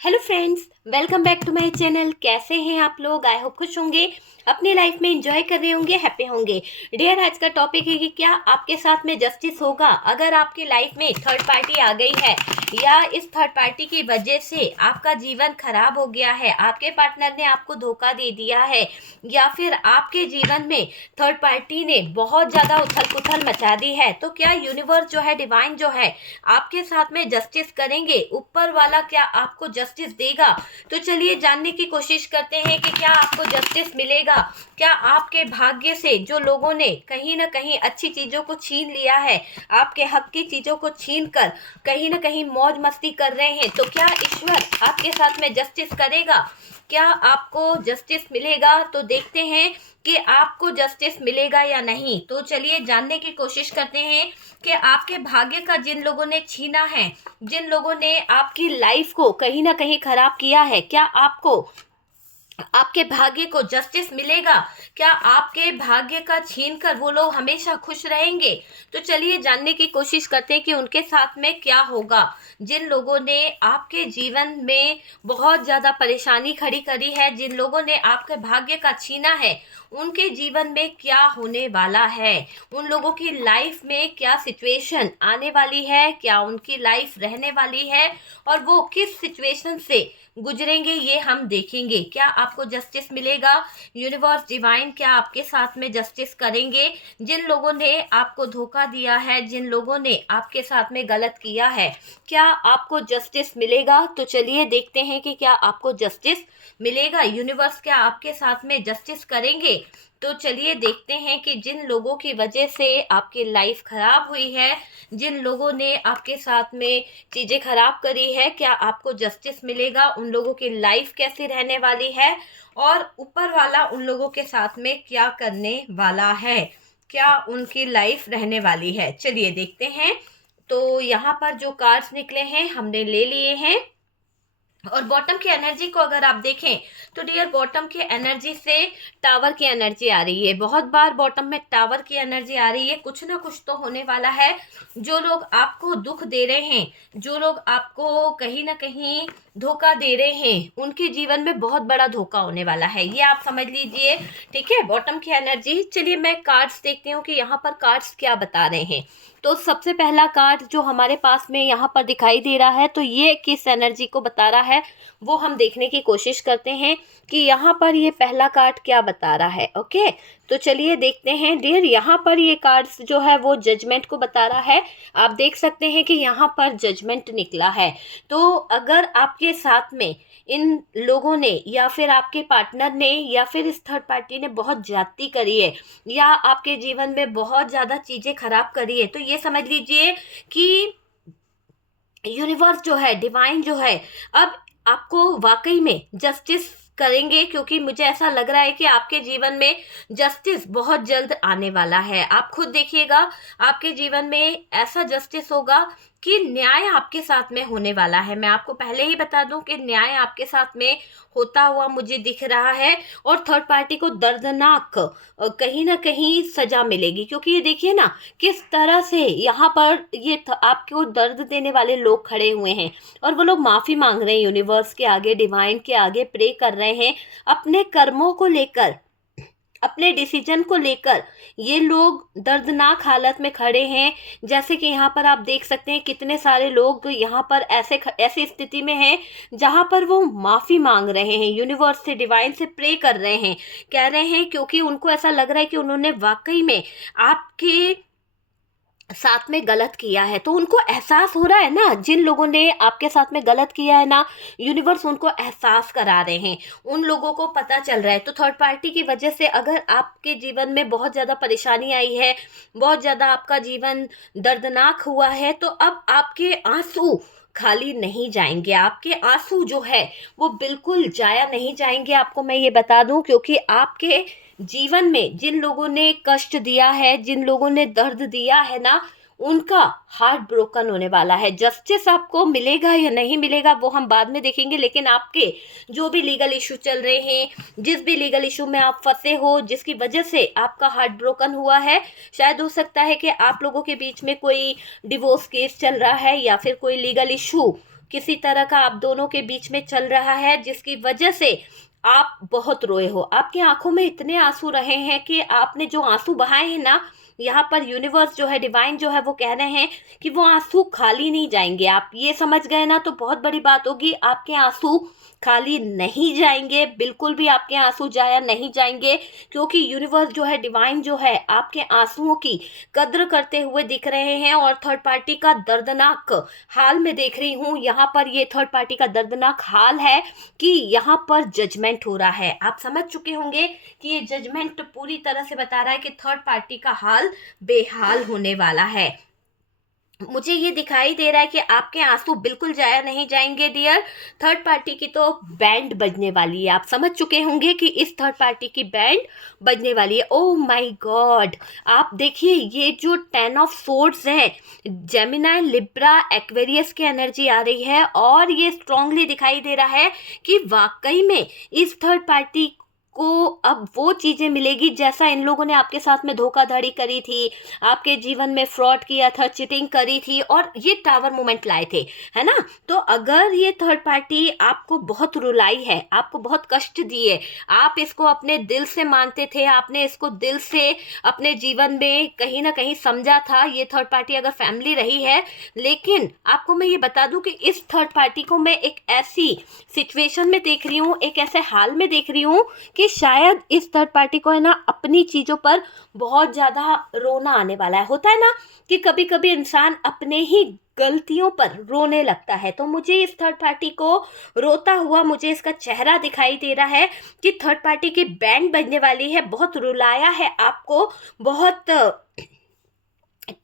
Hello friends, welcome back to my channel. कैसे हैं आप लोग? आई होप खुश होंगे, अपनी लाइफ में एंजॉय कर रहे होंगे, हैप्पी होंगे। डियर, आज का टॉपिक है कि क्या आपके साथ में जस्टिस होगा अगर आपकी लाइफ में थर्ड पार्टी आ गई है, या इस थर्ड पार्टी की वजह से आपका जीवन खराब हो गया है, आपके पार्टनर ने आपको धोखा दे दिया है, या फिर आपके जीवन में थर्ड पार्टी ने बहुत ज़्यादा उथल पुथल मचा दी है। तो क्या यूनिवर्स जो है, डिवाइन जो है, आपके साथ में जस्टिस करेंगे? ऊपर वाला क्या आपको जस्टिस देगा? तो चलिए जानने की कोशिश करते हैं कि क्या आपको जस्टिस मिलेगा। क्या आपके भाग्य से जो लोगों ने कहीं ना कहीं अच्छी चीजों को छीन लिया है, आपके हक की चीजों को छीन कर कहीं ना कहीं मौज मस्ती कर रहे हैं, तो क्या ईश्वर आपके साथ में जस्टिस करेगा? क्या आपको जस्टिस मिलेगा? तो देखते हैं कि आपको जस्टिस मिलेगा या नहीं। तो चलिए जानने की कोशिश करते हैं कि आपके भाग्य का जिन लोगों ने छीना है, जिन लोगों ने आपकी लाइफ को कहीं ना कहीं खराब किया है, क्या आपको आपके भाग्य को जस्टिस मिलेगा? क्या आपके भाग्य का छीन कर वो लोग हमेशा खुश रहेंगे? तो चलिए जानने की कोशिश करते हैं कि उनके साथ में क्या होगा। जिन लोगों ने आपके जीवन में बहुत ज़्यादा परेशानी खड़ी करी है, जिन लोगों ने आपके भाग्य का छीना है, उनके जीवन में क्या होने वाला है? उन लोगों की लाइफ में क्या सिचुएशन आने वाली है? क्या उनकी लाइफ रहने वाली है? और वो किस सिचुएशन से गुजरेंगे, ये हम देखेंगे। क्या आपको जस्टिस मिलेगा? यूनिवर्स डिवाइन क्या आपके साथ में जस्टिस करेंगे? जिन लोगों ने आपको धोखा दिया है, जिन लोगों ने आपके साथ में गलत किया है, क्या आपको जस्टिस मिलेगा? तो चलिए देखते हैं कि क्या आपको जस्टिस मिलेगा। यूनिवर्स क्या आपके साथ में जस्टिस करेंगे? तो चलिए देखते हैं कि जिन लोगों की वजह से आपकी लाइफ खराब हुई है, जिन लोगों ने आपके साथ में चीज़ें खराब करी है, क्या आपको जस्टिस मिलेगा? उन लोगों की लाइफ कैसी रहने वाली है, और ऊपर वाला उन लोगों के साथ में क्या करने वाला है? क्या उनकी लाइफ रहने वाली है? चलिए देखते हैं। तो यहाँ पर जो कार्ड्स निकले हैं हमने ले लिए हैं, और बॉटम की एनर्जी को अगर आप देखें तो डियर, बॉटम की एनर्जी से टावर की एनर्जी आ रही है। बहुत बार बॉटम में टावर की एनर्जी आ रही है। कुछ ना कुछ तो होने वाला है। जो लोग आपको दुख दे रहे हैं, जो लोग आपको कहीं ना कहीं धोखा दे रहे हैं, उनके जीवन में बहुत बड़ा धोखा होने वाला है, ये आप समझ लीजिए। ठीक है, बॉटम की एनर्जी। चलिए मैं कार्ड्स देखती हूँ कि यहाँ पर कार्ड्स क्या बता रहे हैं। तो सबसे पहला कार्ड जो हमारे पास में यहाँ पर दिखाई दे रहा है, तो ये किस एनर्जी को बता रहा है वो हम देखने की कोशिश करते हैं कि यहाँ पर ये पहला कार्ड क्या बता रहा है। ओके, तो चलिए देखते हैं डियर। यहाँ पर ये कार्ड्स जो है वो जजमेंट को बता रहा है। आप देख सकते हैं कि यहाँ पर जजमेंट निकला है। तो अगर आपके साथ में इन लोगों ने, या फिर आपके पार्टनर ने, या फिर इस थर्ड पार्टी ने बहुत ज्यादती करी है, या आपके जीवन में बहुत ज़्यादा चीज़ें खराब करी है, तो ये समझ लीजिए कि यूनिवर्स जो है, डिवाइन जो है, अब आपको वाकई में जस्टिस करेंगे। क्योंकि मुझे ऐसा लग रहा है कि आपके जीवन में जस्टिस बहुत जल्द आने वाला है। आप खुद देखिएगा, आपके जीवन में ऐसा जस्टिस होगा कि न्याय आपके साथ में होने वाला है। मैं आपको पहले ही बता दूं कि न्याय आपके साथ में होता हुआ मुझे दिख रहा है, और थर्ड पार्टी को दर्दनाक कहीं ना कहीं सजा मिलेगी। क्योंकि ये देखिए ना, किस तरह से यहाँ पर ये आपको दर्द देने वाले लोग खड़े हुए हैं, और वो लोग माफ़ी मांग रहे हैं यूनिवर्स के आगे, डिवाइन के आगे प्रे कर रहे हैं अपने कर्मों को लेकर, अपने डिसीजन को लेकर। ये लोग दर्दनाक हालत में खड़े हैं। जैसे कि यहाँ पर आप देख सकते हैं कितने सारे लोग यहाँ पर ऐसी स्थिति में हैं जहाँ पर वो माफ़ी मांग रहे हैं, यूनिवर्स से, डिवाइन से प्रे कर रहे हैं, कह रहे हैं, क्योंकि उनको ऐसा लग रहा है कि उन्होंने वाकई में आपके साथ में गलत किया है। तो उनको एहसास हो रहा है ना, जिन लोगों ने आपके साथ में गलत किया है ना, यूनिवर्स उनको एहसास करा रहे हैं, उन लोगों को पता चल रहा है। तो थर्ड पार्टी की वजह से अगर आपके जीवन में बहुत ज़्यादा परेशानी आई है, बहुत ज़्यादा आपका जीवन दर्दनाक हुआ है, तो अब आपके आंसू खाली नहीं जाएंगे। आपके आंसू जो है वो बिल्कुल जाया नहीं जाएंगे, आपको मैं ये बता दूं। क्योंकि आपके जीवन में जिन लोगों ने कष्ट दिया है, जिन लोगों ने दर्द दिया है ना, उनका हार्ट ब्रोकन होने वाला है। जस्टिस आपको मिलेगा या नहीं मिलेगा वो हम बाद में देखेंगे, लेकिन आपके जो भी लीगल इशू चल रहे हैं, जिस भी लीगल इशू में आप फंसे हो, जिसकी वजह से आपका हार्ट ब्रोकन हुआ है, शायद हो सकता है कि आप लोगों के बीच में कोई डिवोर्स केस चल रहा है, या फिर कोई लीगल इशू किसी तरह का आप दोनों के बीच में चल रहा है, जिसकी वजह से आप बहुत रोए हो। आपकी आंखों में इतने आंसू रहे हैं कि आपने जो आंसू बहाए हैं ना, यहाँ पर यूनिवर्स जो है, डिवाइन जो है, वो कह रहे हैं कि वो आंसू खाली नहीं जाएंगे। आप ये समझ गए ना, तो बहुत बड़ी बात होगी। आपके आंसू खाली नहीं जाएंगे, बिल्कुल भी आपके आंसू जाया नहीं जाएंगे, क्योंकि यूनिवर्स जो है, डिवाइन जो है, आपके आंसुओं की कद्र करते हुए दिख रहे हैं। और थर्ड पार्टी का दर्दनाक हाल मैं देख रही हूँ यहाँ पर। ये थर्ड पार्टी का दर्दनाक हाल है कि यहाँ पर जजमेंट हो रहा है। आप समझ चुके होंगे कि ये जजमेंट पूरी तरह से बता रहा है कि थर्ड पार्टी का हाल बेहाल होने वाला है। मुझे ये दिखाई दे रहा है कि आपके आंसू बिल्कुल जाया नहीं जाएंगे डियर। थर्ड पार्टी की तो बैंड बजने वाली है। आप समझ चुके होंगे कि इस थर्ड पार्टी की बैंड बजने वाली है। ओह माय गॉड, आप देखिए, ये जो 10 ऑफ सोर्ड्स है, जेमिनाई, लिब्रा, एक्वेरियस की एनर्जी आ रही है। और ये स्ट्रांगली दिखाई दे रहा है कि वाकई में इस थर्ड पार्टी को अब वो चीज़ें मिलेगी जैसा इन लोगों ने आपके साथ में धोखाधड़ी करी थी, आपके जीवन में फ्रॉड किया था, चीटिंग करी थी, और ये टावर मोमेंट लाए थे, है ना। तो अगर ये थर्ड पार्टी आपको बहुत रुलाई है, आपको बहुत कष्ट दिए, आप इसको अपने दिल से मानते थे, आपने इसको दिल से अपने जीवन में कहीं ना कहीं समझा था, ये थर्ड पार्टी अगर फैमिली रही है। लेकिन आपको मैं ये बता दूं कि इस थर्ड पार्टी को मैं एक ऐसी सिचुएशन में देख रही हूँ, एक ऐसे हाल में देख रही हूँ कि शायद इस थर्ड पार्टी को है ना, अपनी चीज़ों पर बहुत ज़्यादा रोना आने वाला है। होता है ना कि कभी कभी इंसान अपने ही गलतियों पर रोने लगता है। तो मुझे इस थर्ड पार्टी को रोता हुआ, मुझे इसका चेहरा दिखाई दे रहा है कि थर्ड पार्टी की बैंड बजने वाली है। बहुत रुलाया है आपको, बहुत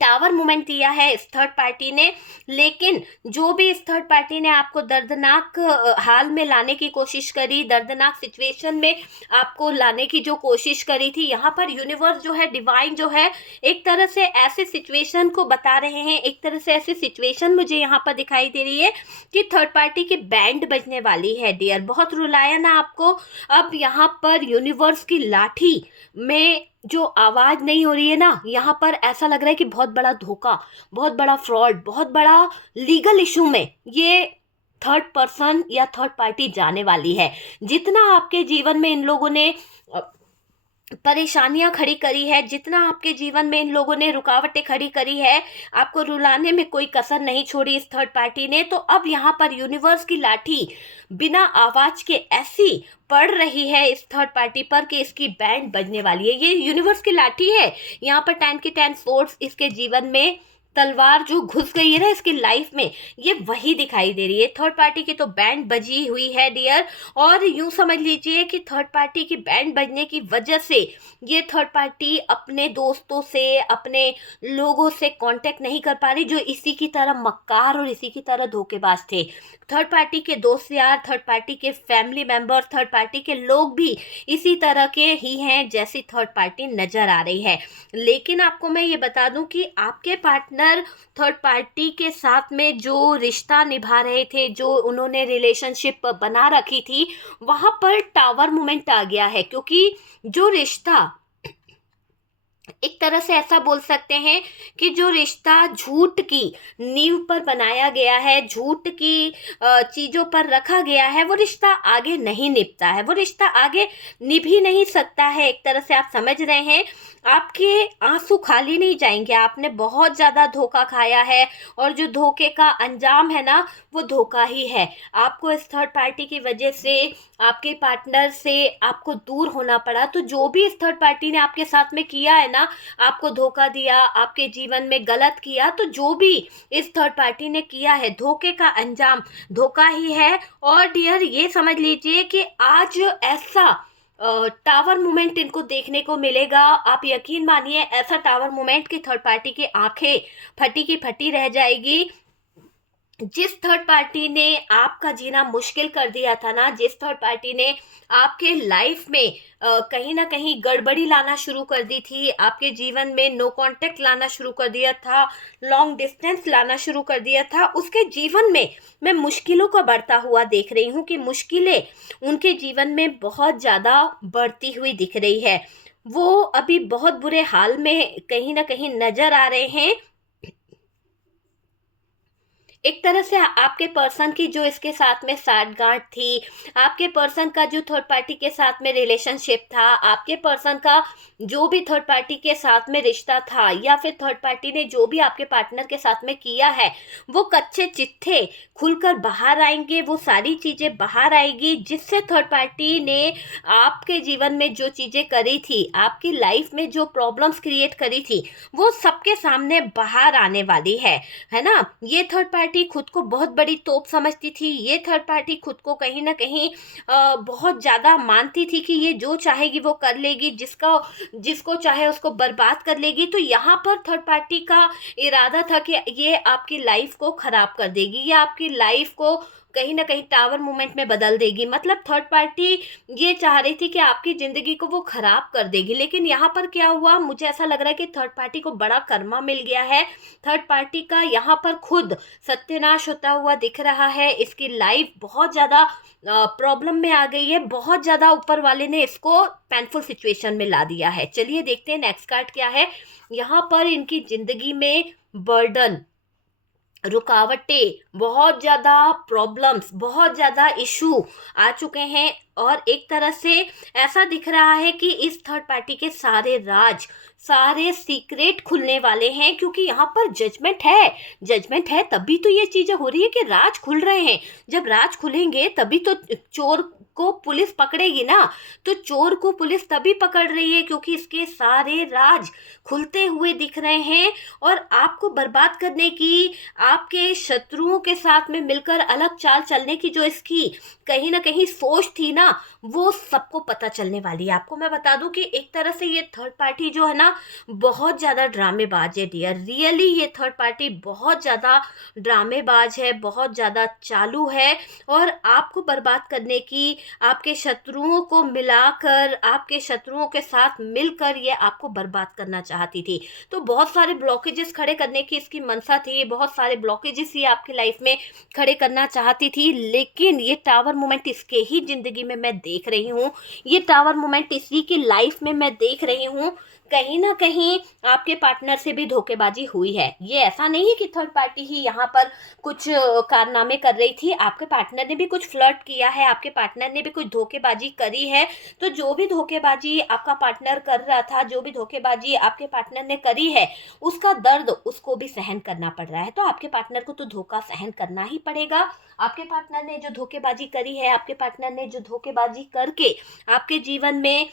टावर मूवमेंट दिया है इस थर्ड पार्टी ने। लेकिन जो भी इस थर्ड पार्टी ने आपको दर्दनाक हाल में लाने की कोशिश करी, दर्दनाक सिचुएशन में आपको लाने की जो कोशिश करी थी, यहाँ पर यूनिवर्स जो है, डिवाइन जो है, एक तरह से ऐसे सिचुएशन को बता रहे हैं, एक तरह से ऐसी सिचुएशन मुझे यहाँ पर दिखाई दे रही है कि थर्ड पार्टी की बैंड बजने वाली है डियर। बहुत रुलाया ना आपको। अब यहाँ पर यूनिवर्स की लाठी में जो आवाज नहीं हो रही है ना, यहाँ पर ऐसा लग रहा है कि बहुत बड़ा धोखा, बहुत बड़ा फ्रॉड, बहुत बड़ा लीगल इशू में ये थर्ड पर्सन या थर्ड पार्टी जाने वाली है। जितना आपके जीवन में इन लोगों ने परेशानियां खड़ी करी है, जितना आपके जीवन में इन लोगों ने रुकावटें खड़ी करी है, आपको रुलाने में कोई कसर नहीं छोड़ी इस थर्ड पार्टी ने। तो अब यहाँ पर यूनिवर्स की लाठी बिना आवाज के ऐसी पड़ रही है इस थर्ड पार्टी पर कि इसकी बैंड बजने वाली है। ये यूनिवर्स की लाठी है। यहाँ पर 10 की 10 सोर्ड्स, इसके जीवन में तलवार जो घुस गई है ना इसकी लाइफ में, ये वही दिखाई दे रही है। थर्ड पार्टी की तो बैंड बजी हुई है डियर। और यूं समझ लीजिए कि थर्ड पार्टी की बैंड बजने की वजह से ये थर्ड पार्टी अपने दोस्तों से, अपने लोगों से कांटेक्ट नहीं कर पा रही, जो इसी की तरह मक्कार और इसी की तरह धोखेबाज थे। थर्ड पार्टी के दोस्त यार, थर्ड पार्टी के फैमिली मेंबर, थर्ड पार्टी के लोग भी इसी तरह के ही हैं जैसी थर्ड पार्टी नजर आ रही है। लेकिन आपको मैं ये बता दूं कि आपके पार्टनर थर्ड पार्टी के साथ में जो रिश्ता निभा रहे थे, जो उन्होंने रिलेशनशिप बना रखी थी, वहां पर टावर मोमेंट आ गया है। क्योंकि जो रिश्ता, एक तरह से ऐसा बोल सकते हैं कि जो रिश्ता झूठ की नींव पर बनाया गया है, झूठ की चीज़ों पर रखा गया है, वो रिश्ता आगे नहीं निभता है, वो रिश्ता आगे निभ ही नहीं सकता है। एक तरह से आप समझ रहे हैं, आपके आंसू खाली नहीं जाएंगे। आपने बहुत ज़्यादा धोखा खाया है, और जो धोखे का अंजाम है ना, वो धोखा ही है। आपको इस थर्ड पार्टी की वजह से, आपके पार्टनर से आपको दूर होना पड़ा। तो जो भी इस थर्ड पार्टी ने आपके साथ में किया है ना, आपको धोखा दिया, आपके जीवन में गलत किया, तो जो भी इस थर्ड पार्टी ने किया है, धोखे का अंजाम धोखा ही है। और डियर, ये समझ लीजिए कि आज ऐसा टावर मूवमेंट इनको देखने को मिलेगा। आप यकीन मानिए, ऐसा टावर मूवमेंट कि थर्ड पार्टी की आंखें फटी की फटी रह जाएगी। जिस थर्ड पार्टी ने आपका जीना मुश्किल कर दिया था ना, जिस थर्ड पार्टी ने आपके लाइफ में कहीं ना कहीं गड़बड़ी लाना शुरू कर दी थी, आपके जीवन में नो कांटेक्ट लाना शुरू कर दिया था, लॉन्ग डिस्टेंस लाना शुरू कर दिया था, उसके जीवन में मैं मुश्किलों को बढ़ता हुआ देख रही हूँ कि मुश्किलें उनके जीवन में बहुत ज़्यादा बढ़ती हुई दिख रही है। वो अभी बहुत बुरे हाल में कहीं ना कहीं नजर आ रहे हैं। एक तरह से आपके पर्सन की जो इसके साथ में साठगांठ थी, आपके पर्सन का जो थर्ड पार्टी के साथ में रिलेशनशिप था, आपके पर्सन का जो भी थर्ड पार्टी के साथ में रिश्ता था, या फिर थर्ड पार्टी ने जो भी आपके पार्टनर के साथ में किया है, वो कच्चे चिट्ठे खुलकर बाहर आएंगे। वो सारी चीज़ें बाहर आएगी जिससे थर्ड पार्टी ने आपके जीवन में जो चीज़ें करी थी, आपकी लाइफ में जो प्रॉब्लम्स क्रिएट करी थी, वो सबके सामने बाहर आने वाली है ना। ये थर्ड पार्टी खुद को बहुत बड़ी तोप समझती थी। ये थर्ड पार्टी खुद को कहीं ना कहीं बहुत ज़्यादा मानती थी कि ये जो चाहेगी वो कर लेगी, जिसको चाहे उसको बर्बाद कर लेगी। तो यहाँ पर थर्ड पार्टी का इरादा था कि ये आपकी लाइफ को खराब कर देगी, या आपकी लाइफ को कहीं ना कहीं टावर मूवमेंट में बदल देगी। मतलब थर्ड पार्टी ये चाह रही थी कि आपकी ज़िंदगी को वो खराब कर देगी। लेकिन यहाँ पर क्या हुआ, मुझे ऐसा लग रहा है कि थर्ड पार्टी को बड़ा कर्मा मिल गया है। थर्ड पार्टी का यहाँ पर खुद सत्यानाश होता हुआ दिख रहा है। इसकी लाइफ बहुत ज़्यादा प्रॉब्लम में आ गई है, बहुत ज़्यादा ऊपर वाले ने इसको पेनफुल सिचुएशन में ला दिया है। चलिए देखते हैं नेक्स्ट कार्ड क्या है। यहाँ पर इनकी ज़िंदगी में बर्डन, रुकावटें, बहुत ज़्यादा प्रॉब्लम्स, बहुत ज़्यादा इशू आ चुके हैं। और एक तरह से ऐसा दिख रहा है कि इस थर्ड पार्टी के सारे राज, सारे सीक्रेट खुलने वाले हैं, क्योंकि यहाँ पर जजमेंट है तभी तो ये चीज़ें हो रही है कि राज खुल रहे हैं। जब राज खुलेंगे तभी तो चोर को पुलिस पकड़ेगी ना। तो चोर को पुलिस तभी पकड़ रही है क्योंकि इसके सारे राज खुलते हुए दिख रहे हैं। और आपको बर्बाद करने की, आपके शत्रुओं के साथ में मिलकर अलग चाल चलने की जो इसकी कहीं ना कहीं सोच थी ना, वो सबको पता चलने वाली है। आपको मैं बता दूं कि एक तरह से ये थर्ड पार्टी जो है ना, बहुत ज़्यादा ड्रामेबाज है डियर। रियली ये थर्ड पार्टी बहुत ज़्यादा ड्रामेबाज है, बहुत ज़्यादा चालू है। और आपको बर्बाद करने की, आपके शत्रुओं को मिलाकर, आपके शत्रुओं के साथ मिलकर ये आपको बर्बाद करना चाहती थी। तो बहुत सारे ब्लॉकेजेस खड़े करने की इसकी मंशा थी, बहुत सारे ब्लॉकेजेस ये आपकी लाइफ में खड़े करना चाहती थी। लेकिन ये टावर मोमेंट इसके ही ज़िंदगी में मैं देख रही हूँ, ये टावर मोमेंट इसी की लाइफ में मैं देख रही हूँ। कहीं ना कहीं आपके पार्टनर से भी धोखेबाजी हुई है। ये ऐसा नहीं है कि थर्ड पार्टी ही यहाँ पर कुछ कारनामे कर रही थी, आपके पार्टनर ने भी कुछ फ्लर्ट किया है, आपके पार्टनर ने भी कुछ धोखेबाजी करी है। तो जो भी धोखेबाजी आपका पार्टनर कर रहा था, जो भी धोखेबाजी आपके पार्टनर ने करी है, उसका दर्द उसको भी सहन करना पड़ रहा है। तो आपके पार्टनर को तो धोखा सहन करना ही पड़ेगा। आपके पार्टनर ने जो धोखेबाजी करी है, आपके पार्टनर ने जो धोखेबाजी करके आपके जीवन में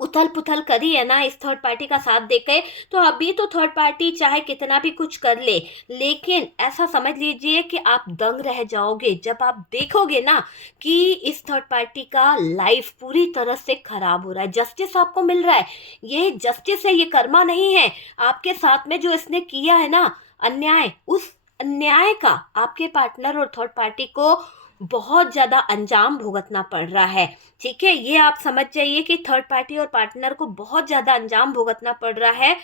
उथल पुथल करी है ना इस थर्ड पार्टी का साथ देके, तो अभी तो थर्ड पार्टी चाहे कितना भी कुछ कर ले, लेकिन ऐसा समझ लीजिए कि आप दंग रह जाओगे जब आप देखोगे ना कि इस थर्ड पार्टी का लाइफ पूरी तरह से खराब हो रहा है। जस्टिस आपको मिल रहा है, ये जस्टिस है, ये कर्मा नहीं है। आपके साथ में जो इसने किया है ना अन्याय, उस अन्याय का आपके पार्टनर और थर्ड पार्टी को बहुत ज़्यादा अंजाम भुगतना पड़ रहा है। ठीक है, ये आप समझ जाइए कि थर्ड पार्टी और पार्टनर को बहुत ज़्यादा अंजाम भुगतना पड़ रहा है।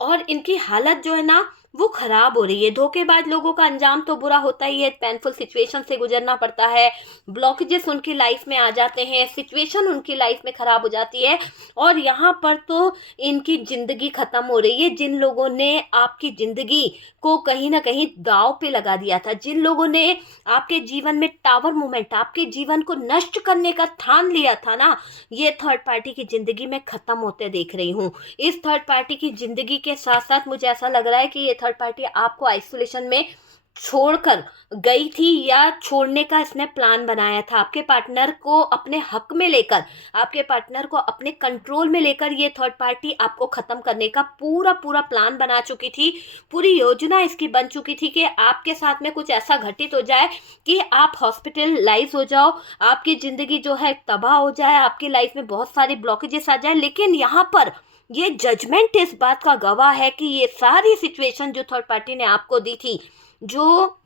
और इनकी हालत जो है ना वो खराब हो रही है। धोखेबाज लोगों का अंजाम तो बुरा होता ही है, पेनफुल सिचुएशन से गुजरना पड़ता है, ब्लॉकेजेस उनकी लाइफ में आ जाते हैं, सिचुएशन उनकी लाइफ में खराब हो जाती है। और यहाँ पर तो इनकी ज़िंदगी ख़त्म हो रही है। जिन लोगों ने आपकी ज़िंदगी को कहीं ना कहीं दांव पे लगा दिया था, जिन लोगों ने आपके जीवन में टावर मोमेंट, आपके जीवन को नष्ट करने का ठान लिया था ना, ये थर्ड पार्टी की ज़िंदगी में ख़त्म होते देख रही हूँ। इस थर्ड पार्टी की ज़िंदगी के साथ साथ मुझे ऐसा लग रहा है कि ये थर्ड पार्टी आपको आइसोलेशन में छोड़कर गई थी, या छोड़ने का इसने प्लान बनाया था। आपके पार्टनर को अपने हक में लेकर, आपके पार्टनर को अपने कंट्रोल में लेकर ये थर्ड पार्टी आपको ख़त्म करने का पूरा पूरा प्लान बना चुकी थी। पूरी योजना इसकी बन चुकी थी कि आपके साथ में कुछ ऐसा घटित हो जाए कि आप हॉस्पिटलाइज हो जाओ, आपकी ज़िंदगी जो है तबाह हो जाए, आपकी लाइफ में बहुत सारी ब्लॉकेजेस आ जाए। लेकिन यहाँ पर ये जजमेंट इस बात का गवाह है कि ये सारी सिचुएशन जो थर्ड पार्टी ने आपको दी थी, जो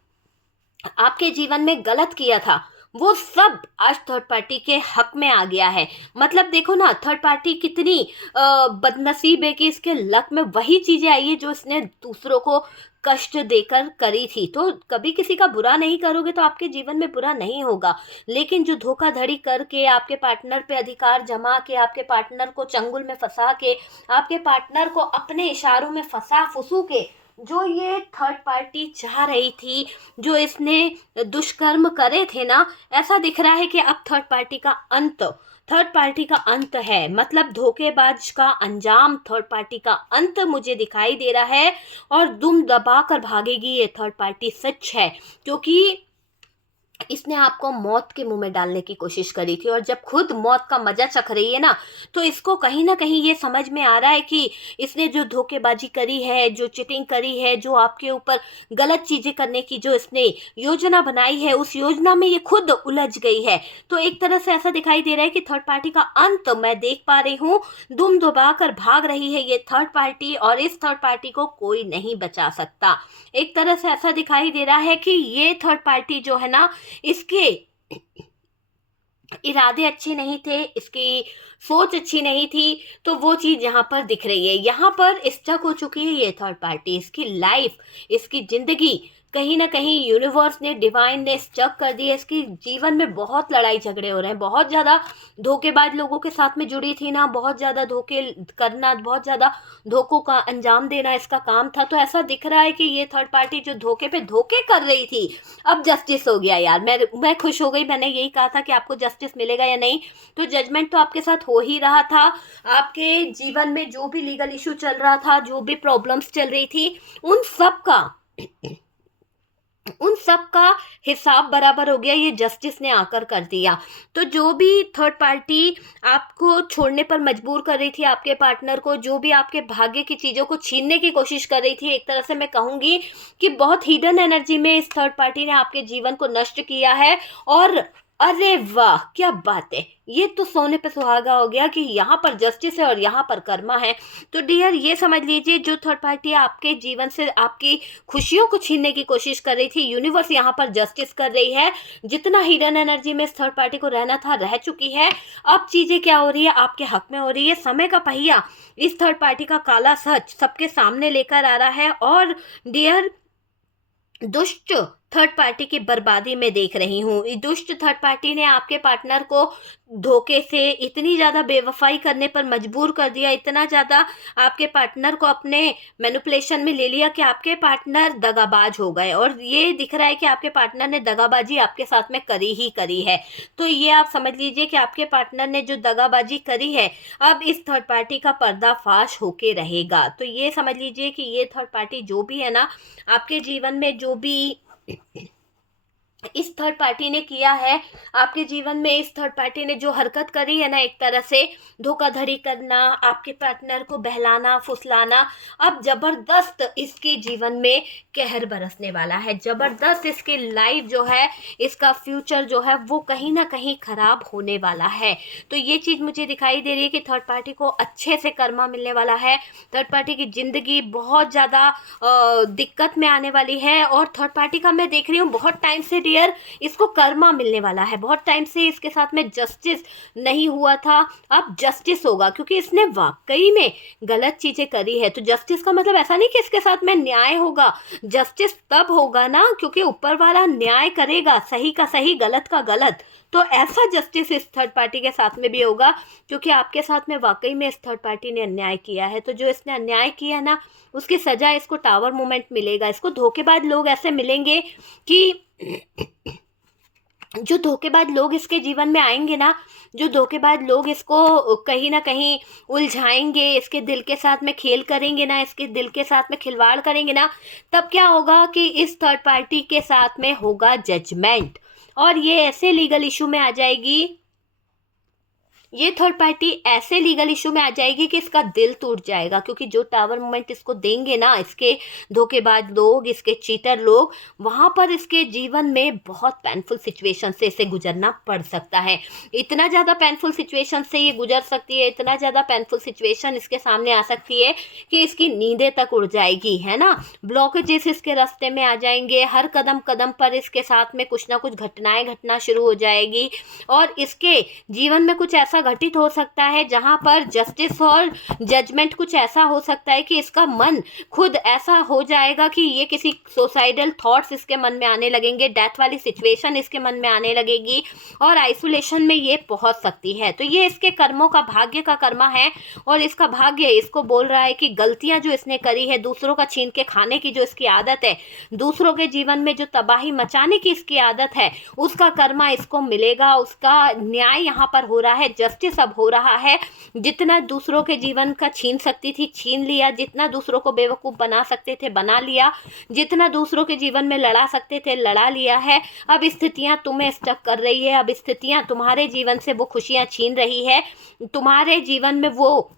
आपके जीवन में गलत किया था, वो सब आज थर्ड पार्टी के हक में आ गया है। मतलब देखो ना, थर्ड पार्टी कितनी बदनसीब है कि इसके लक में वही चीज़ें आई है जो इसने दूसरों को कष्ट देकर करी थी। तो कभी किसी का बुरा नहीं करोगे तो आपके जीवन में बुरा नहीं होगा। लेकिन जो धोखाधड़ी करके, आपके पार्टनर पे अधिकार जमा के, आपके पार्टनर को चंगुल में फंसा के, आपके पार्टनर को अपने इशारों में फंसा फुसू के जो ये थर्ड पार्टी चाह रही थी, जो इसने दुष्कर्म करे थे ना, ऐसा दिख रहा है कि अब थर्ड पार्टी का अंत है। मतलब धोखेबाज का अंजाम, थर्ड पार्टी का अंत मुझे दिखाई दे रहा है। और दुम दबा कर भागेगी ये थर्ड पार्टी, सच है। क्योंकि इसने आपको मौत के मुंह में डालने की कोशिश करी थी, और जब खुद मौत का मजा चख रही है ना, तो इसको कहीं ना कहीं ये समझ में आ रहा है कि इसने जो धोखेबाजी करी है, जो चीटिंग करी है, जो आपके ऊपर गलत चीजें करने की जो इसने योजना बनाई है, उस योजना में ये खुद उलझ गई है। तो एक तरह से ऐसा दिखाई दे रहा है कि थर्ड पार्टी का अंत मैं देख पा रही हूँ। दुम दबा कर भाग रही है ये थर्ड पार्टी, और इस थर्ड पार्टी को कोई नहीं बचा सकता। एक तरह से ऐसा दिखाई दे रहा है कि ये थर्ड पार्टी जो है ना, इसके इरादे अच्छे नहीं थे, इसकी सोच अच्छी नहीं थी। तो वो चीज़ यहाँ पर दिख रही है। यहाँ पर स्टक हो चुकी है ये थर्ड पार्टी। इसकी लाइफ, इसकी ज़िंदगी कहीं ना कहीं यूनिवर्स ने, डिवाइन ने स्टक कर दी है। इसकी जीवन में बहुत लड़ाई झगड़े हो रहे हैं, बहुत ज़्यादा धोखेबाज लोगों के साथ में जुड़ी थी ना, बहुत ज़्यादा धोखे करना, बहुत ज़्यादा धोखों का अंजाम देना इसका काम था। तो ऐसा दिख रहा है कि ये थर्ड पार्टी जो धोखे पे धोखे कर रही थी, अब जस्टिस हो गया यार। मैं खुश हो गई। मैंने यही कहा था कि आपको जस्टिस मिलेगा या नहीं, तो जजमेंट तो आपके साथ हो ही रहा था। आपके जीवन में जो भी लीगल इशू चल रहा था, जो भी प्रॉब्लम्स चल रही थी, उन सब का हिसाब बराबर हो गया, ये जस्टिस ने आकर कर दिया। तो जो भी थर्ड पार्टी आपको छोड़ने पर मजबूर कर रही थी, आपके पार्टनर को, जो भी आपके भाग्य की चीज़ों को छीनने की कोशिश कर रही थी, एक तरह से मैं कहूँगी कि बहुत हिडन एनर्जी में इस थर्ड पार्टी ने आपके जीवन को नष्ट किया है। और अरे वाह, क्या बात है! ये तो सोने पे सुहागा हो गया कि यहाँ पर जस्टिस है और यहाँ पर कर्मा है। तो डियर, ये समझ लीजिए, जो थर्ड पार्टी आपके जीवन से आपकी खुशियों को छीनने की कोशिश कर रही थी, यूनिवर्स यहाँ पर जस्टिस कर रही है। जितना हिडन एनर्जी में इस थर्ड पार्टी को रहना था, रह चुकी है। अब चीज़ें क्या हो रही है, आपके हक में हो रही है। समय का पहिया इस थर्ड पार्टी का काला सच सबके सामने लेकर आ रहा है। और डियर, दुष्ट थर्ड पार्टी की बर्बादी में देख रही हूँ। दुष्ट थर्ड पार्टी ने आपके पार्टनर को धोखे से, इतनी ज़्यादा बेवफाई करने पर मजबूर कर दिया, इतना ज़्यादा आपके पार्टनर को अपने मैनिपुलेशन में ले लिया कि आपके पार्टनर दगाबाज हो गए। और ये दिख रहा है कि आपके पार्टनर ने दगाबाजी आपके साथ में करी ही करी है। तो ये आप समझ लीजिए कि आपके पार्टनर ने जो दगाबाजी करी है, अब इस थर्ड पार्टी का पर्दाफाश होके रहेगा। तो ये समझ लीजिए कि ये थर्ड पार्टी जो भी है ना, आपके जीवन में जो भी इस थर्ड पार्टी ने किया है, आपके जीवन में इस थर्ड पार्टी ने जो हरकत करी है ना, एक तरह से धोखाधड़ी करना, आपके पार्टनर को बहलाना फुसलाना, अब जबरदस्त इसके जीवन में कहर बरसने वाला है। जबरदस्त इसकी लाइफ जो है, इसका फ्यूचर जो है, वो कहीं ना कहीं खराब होने वाला है। तो ये चीज़ मुझे दिखाई दे रही है कि थर्ड पार्टी को अच्छे से कर्मा मिलने वाला है। थर्ड पार्टी की ज़िंदगी बहुत ज़्यादा दिक्कत में आने वाली है। और थर्ड पार्टी का मैं देख रही हूँ बहुत टाइम से डियर, इसको कर्मा मिलने वाला है। बहुत टाइम से इसके साथ में जस्टिस नहीं हुआ था, अब जस्टिस होगा, क्योंकि इसने वाकई में गलत चीज़ें करी है। तो जस्टिस का मतलब ऐसा नहीं कि इसके साथ में न्याय होगा। जस्टिस तब होगा ना, क्योंकि ऊपर वाला न्याय करेगा, सही का सही, गलत का गलत। तो ऐसा जस्टिस इस थर्ड पार्टी के साथ में भी होगा, क्योंकि आपके साथ में वाकई में इस थर्ड पार्टी ने अन्याय किया है। तो जो इसने अन्याय किया ना, उसकी सजा इसको टावर मोमेंट मिलेगा। इसको धोखेबाज लोग ऐसे मिलेंगे कि जो धोखेबाज लोग इसके जीवन में आएंगे ना, जो धोखेबाज लोग इसको कहीं ना कहीं उलझाएंगे, इसके दिल के साथ में खेल करेंगे ना, इसके दिल के साथ में खिलवाड़ करेंगे ना, तब क्या होगा कि इस थर्ड पार्टी के साथ में होगा जजमेंट। और ये ऐसे लीगल इशू में आ जाएगी, ये थर्ड पार्टी ऐसे लीगल इशू में आ जाएगी कि इसका दिल टूट जाएगा। क्योंकि जो टावर मोमेंट इसको देंगे ना, इसके धोखेबाज लोग, इसके चीटर लोग, वहाँ पर इसके जीवन में बहुत पेनफुल सिचुएशन से इसे गुजरना पड़ सकता है। इतना ज़्यादा पेनफुल सिचुएशन से ये गुजर सकती है, इतना ज़्यादा पेनफुल सिचुएशन इसके सामने आ सकती है कि इसकी नींदें तक उड़ जाएगी, है ना। ब्लॉकेजेस इसके रास्ते में आ जाएंगे, हर कदम कदम पर इसके साथ में कुछ ना कुछ घटनाएं घटना शुरू हो जाएगी। और इसके जीवन में कुछ ऐसा घटित हो सकता है जहाँ पर जस्टिस और जजमेंट कुछ ऐसा हो सकता है कि इसका मन खुद ऐसा हो जाएगा कि ये किसी सुसाइडल थॉट्स इसके मन में आने लगेंगे, डेथ वाली सिचुएशन इसके मन में आने लगेगी और आइसोलेशन में ये पहुंच सकती है। तो ये इसके कर्मों का, भाग्य का कर्मा है और इसका भाग्य इसको बोल रहा है कि गलतियां जो इसने करी है, दूसरों का छीन के खाने की जो इसकी आदत है, दूसरों के जीवन में जो तबाही मचाने की इसकी आदत है, उसका कर्मा इसको मिलेगा। उसका न्याय यहाँ पर हो रहा है, जस्टिस अब हो रहा है। जितना दूसरों के जीवन का छीन सकती थी छीन लिया, जितना दूसरों को बेवकूफ़ बना सकते थे बना लिया, जितना दूसरों के जीवन में लड़ा सकते थे लड़ा लिया है। अब स्थितियां तुम्हें स्टक कर रही है, अब स्थितियां तुम्हारे जीवन से वो खुशियां छीन रही है, तुम्हारे जीवन में वो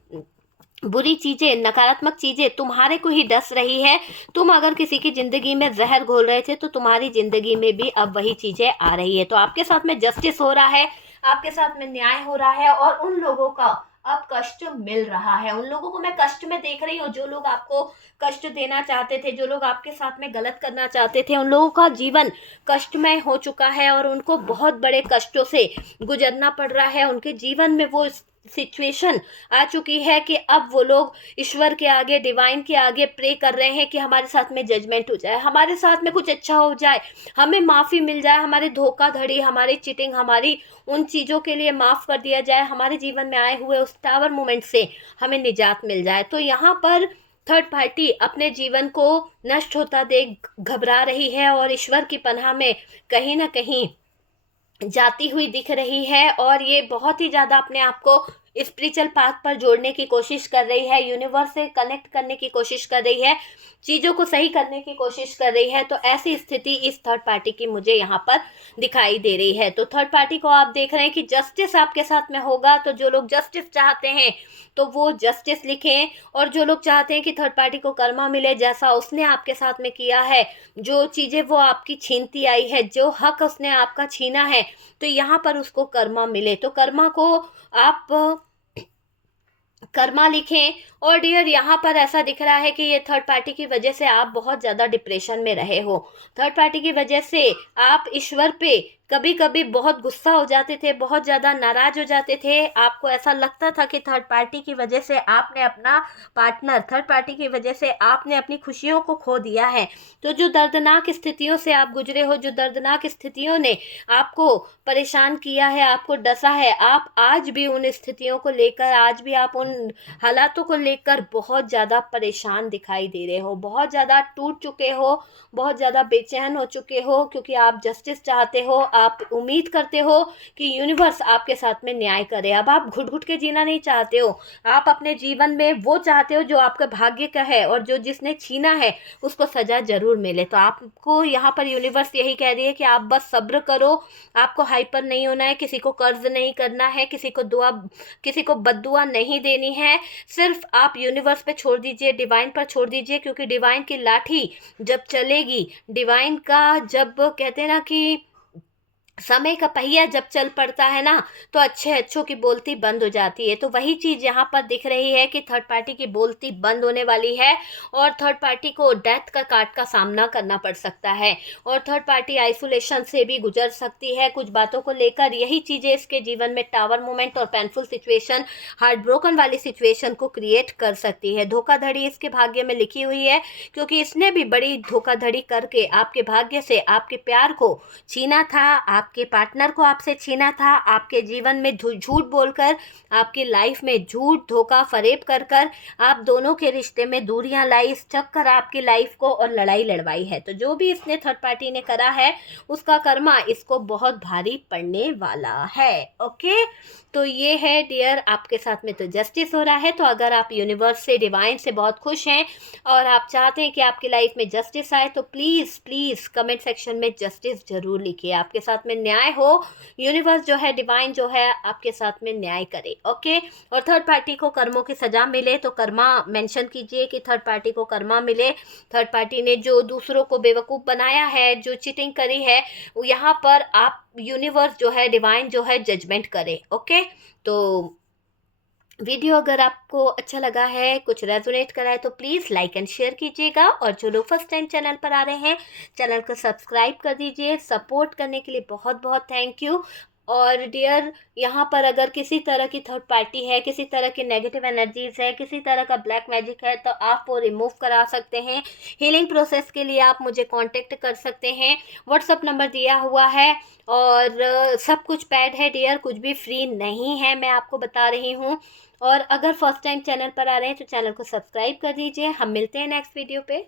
बुरी चीजें, नकारात्मक चीजें तुम्हारे को ही डस रही है। तुम अगर किसी की जिंदगी में जहर घोल रहे थे तो तुम्हारी जिंदगी में भी अब वही चीजें आ रही है। तो आपके साथ में जस्टिस हो रहा है, आपके साथ में न्याय हो रहा है और उन लोगों का अब कष्ट मिल रहा है। उन लोगों को मैं कष्ट में देख रही हूँ जो लोग आपको कष्ट देना चाहते थे, जो लोग आपके साथ में गलत करना चाहते थे, उन लोगों का जीवन कष्टमय हो चुका है और उनको बहुत बड़े कष्टों से गुजरना पड़ रहा है। उनके जीवन में वो सिचुएशन आ चुकी है कि अब वो लोग ईश्वर के आगे, डिवाइन के आगे प्रे कर रहे हैं कि हमारे साथ में जजमेंट हो जाए, हमारे साथ में कुछ अच्छा हो जाए, हमें माफ़ी मिल जाए, हमारे धोखाधड़ी, हमारी चीटिंग, हमारी उन चीज़ों के लिए माफ़ कर दिया जाए, हमारे जीवन में आए हुए उस टावर मोमेंट से हमें निजात मिल जाए। तो यहाँ पर थर्ड पार्टी अपने जीवन को नष्ट होता देख घबरा रही है और ईश्वर की पनाह में कहीं ना कहीं जाती हुई दिख रही है और ये बहुत ही ज़्यादा अपने आप को स्पिरिचुअल पाथ पर जोड़ने की कोशिश कर रही है, यूनिवर्स से कनेक्ट करने की कोशिश कर रही है, चीज़ों को सही करने की कोशिश कर रही है। तो ऐसी स्थिति इस थर्ड पार्टी की मुझे यहाँ पर दिखाई दे रही है। तो थर्ड पार्टी को आप देख रहे हैं कि जस्टिस आपके साथ में होगा। तो जो लोग जस्टिस चाहते हैं तो वो जस्टिस लिखें और जो लोग चाहते हैं कि थर्ड पार्टी को कर्मा मिले जैसा उसने आपके साथ में किया है, जो चीज़ें वो आपकी छीनती आई है, जो हक उसने आपका छीना है, तो यहाँ पर उसको कर्मा मिले। तो कर्मा को आप कर्मा लिखें। और डियर, यहाँ पर ऐसा दिख रहा है कि ये थर्ड पार्टी की वजह से आप बहुत ज़्यादा डिप्रेशन में रहे हो। थर्ड पार्टी की वजह से आप ईश्वर पे कभी कभी बहुत गुस्सा हो जाते थे, बहुत ज़्यादा नाराज़ हो जाते थे। आपको ऐसा लगता था कि थर्ड पार्टी की वजह से आपने अपना पार्टनर, थर्ड पार्टी की वजह से आपने अपनी खुशियों को खो दिया है। तो जो दर्दनाक स्थितियों से आप गुजरे हो, जो दर्दनाक स्थितियों ने आपको परेशान किया है, आपको डसा है, आप आज भी उन स्थितियों को लेकर, आज भी आप उन हालातों को लेकर बहुत ज़्यादा परेशान दिखाई दे रहे हो, बहुत ज़्यादा टूट चुके हो, बहुत ज़्यादा बेचैन हो चुके हो, क्योंकि आप जस्टिस चाहते हो, आप उम्मीद करते हो कि यूनिवर्स आपके साथ में न्याय करे। अब आप घुट घुट के जीना नहीं चाहते हो, आप अपने जीवन में वो चाहते हो जो आपके भाग्य का है और जो जिसने छीना है उसको सज़ा जरूर मिले। तो आपको यहाँ पर यूनिवर्स यही कह रही है कि आप बस सब्र करो, आपको हाइपर नहीं होना है, किसी को कर्ज नहीं करना है, किसी को बद्दुआ नहीं देनी है। सिर्फ आप यूनिवर्स पे छोड़ दीजिए, डिवाइन पर छोड़ दीजिए, क्योंकि डिवाइन की लाठी जब चलेगी, डिवाइन का जब कहते हैं ना कि समय का पहिया जब चल पड़ता है ना, तो अच्छे अच्छों की बोलती बंद हो जाती है। तो वही चीज़ यहाँ पर दिख रही है कि थर्ड पार्टी की बोलती बंद होने वाली है और थर्ड पार्टी को डेथ का काट का सामना करना पड़ सकता है और थर्ड पार्टी आइसोलेशन से भी गुजर सकती है कुछ बातों को लेकर। यही चीज़ें इसके जीवन में टावर मोमेंट और पेनफुल सिचुएशन, हार्ट ब्रोकन वाली सिचुएशन को क्रिएट कर सकती है। धोखाधड़ी इसके भाग्य में लिखी हुई है, क्योंकि इसने भी बड़ी धोखाधड़ी करके आपके भाग्य से आपके प्यार को छीना था, आपके पार्टनर को आपसे छीना था, आपके जीवन में झूठ बोलकर, आपकी लाइफ में झूठ, धोखा, फरेब कर कर आप दोनों के रिश्ते में दूरियां लाई, स्टक कर आपकी लाइफ को और लड़ाई लड़वाई है। तो जो भी इसने थर्ड पार्टी ने करा है उसका कर्मा इसको बहुत भारी पड़ने वाला है। ओके, तो ये है डियर, आपके साथ में तो जस्टिस हो रहा है। तो अगर आप यूनिवर्स से, डिवाइन से बहुत खुश हैं और आप चाहते हैं कि आपकी लाइफ में जस्टिस आए, तो प्लीज़ प्लीज़ कमेंट सेक्शन में जस्टिस जरूर लिखिए, आपके साथ में न्याय हो, यूनिवर्स जो है, डिवाइन जो है, आपके साथ में न्याय करे। ओके, और थर्ड पार्टी को कर्मों की सजा मिले तो कर्मा मेंशन कीजिए कि थर्ड पार्टी को कर्मा मिले। थर्ड पार्टी ने जो दूसरों को बेवकूफ़ बनाया है, जो चीटिंग करी है, यहाँ पर आप यूनिवर्स जो है, डिवाइन जो है, जजमेंट करे। ओके, तो वीडियो अगर आपको अच्छा लगा है, कुछ रेजोनेट करा है, तो प्लीज़ लाइक एंड शेयर कीजिएगा और जो लोग फर्स्ट टाइम चैनल पर आ रहे हैं, चैनल को सब्सक्राइब कर दीजिए। सपोर्ट करने के लिए बहुत बहुत थैंक यू। और डियर यहाँ पर अगर किसी तरह की थर्ड पार्टी है, किसी तरह की नेगेटिव एनर्जीज है, किसी तरह का ब्लैक मैजिक है, तो आप वो रिमूव करा सकते हैं। हीलिंग प्रोसेस के लिए आप मुझे कांटेक्ट कर सकते हैं, व्हाट्सअप नंबर दिया हुआ है। और सब कुछ पेड है डियर, कुछ भी फ्री नहीं है, मैं आपको बता रही हूँ। और अगर फर्स्ट टाइम चैनल पर आ रहे हैं तो चैनल को सब्सक्राइब कर दीजिए। हम मिलते हैं नेक्स्ट वीडियो पे।